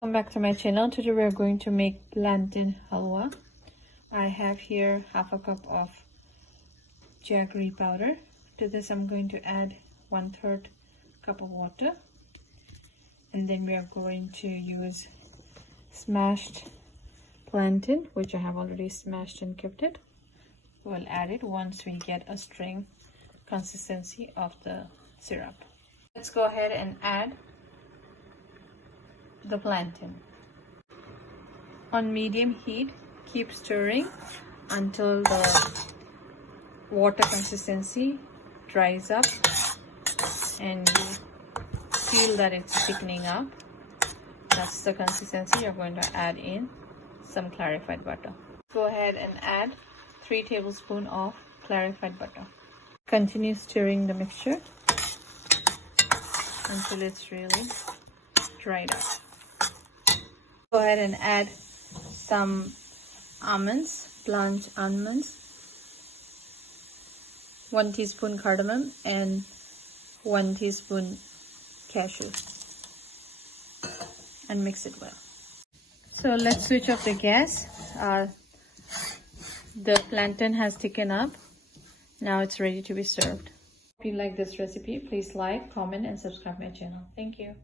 Welcome back to my channel. Today we are going to make plantain halwa. I have here half a cup of jaggery powder. To this I'm going to add 1/3 cup of water, and then we are going to use smashed plantain, which I have already smashed and kept it. We'll add it once we get a string consistency of the syrup. Let's go ahead and add the plantain. On medium heat, keep stirring until the water consistency dries up and you feel that it's thickening up. That's the consistency. You're going to add in some clarified butter. Go ahead and add 3 tablespoons of clarified butter. Continue stirring the mixture until it's really dried up. Go ahead and add some almonds, blanched almonds, 1 teaspoon cardamom, and 1 teaspoon cashews, and mix it well. So let's switch off the gas. The plantain has thickened up. Now it's ready to be served. If you like this recipe, please like, comment, and subscribe my channel. Thank you.